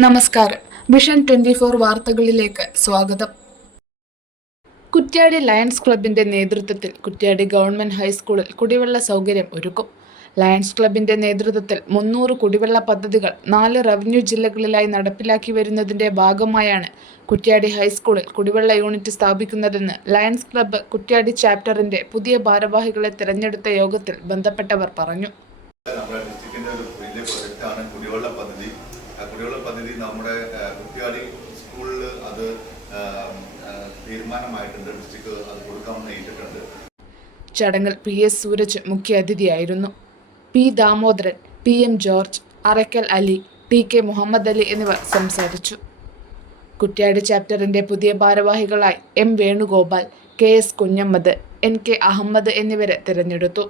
നമസ്കാരം. Vision twenty four വാർത്തകളിലേക്ക് സ്വാഗതം. കുറ്റ്യാടി ലയൺസ് ക്ലബിന്റെ നേതൃത്വത്തിൽ കുറ്റ്യാടി ഗവൺമെന്റ് ഹൈസ്കൂളിൽ കുടിവെള്ള സൗകര്യം ഒരുക്കും. ലയൺസ് ക്ലബിന്റെ നേതൃത്വത്തിൽ മുന്നൂറ് കുടിവെള്ള പദ്ധതികൾ നാല് റവന്യൂ ജില്ലകളിലായി നടപ്പിലാക്കി വരുന്നതിന്റെ ഭാഗമായാണ് കുറ്റ്യാടി ഹൈസ്കൂളിൽ കുടിവെള്ള യൂണിറ്റ് സ്ഥാപിക്കുന്നതെന്ന് ലയൺസ് ക്ലബ്ബ് കുറ്റ്യാടി ചാപ്റ്ററിന്റെ പുതിയ ഭാരവാഹികളെ തിരഞ്ഞെടുത്ത യോഗത്തിൽ ബന്ധപ്പെട്ടവർ പറഞ്ഞു. ഒരു കുടിവെള്ള പദ്ധതി. കുടിവെള്ള പദ്ധതി നമ്മുടെ കുട്ടിയാടി സ്കൂളിൽ അത് തീരുമാനമായിട്ടുണ്ട്. ഡിസ്ട്രിക്ട് അത് കൊടുക്കാമെന്ന് ഏറ്റിട്ടുണ്ട്. ചടങ്ങിൽ P S Sooraj മുഖ്യാതിഥിയായിരുന്നു P Damodaran P M George Arakkal Ali T K Muhammad Ali എന്നിവർ സംസാരിച്ചു. കുറ്റ്യാടി ചാപ്റ്ററിന്റെ പുതിയ ഭാരവാഹികളായി M Venugopal K S Kunhammad N K Ahammed എന്നിവരെ തിരഞ്ഞെടുത്തു.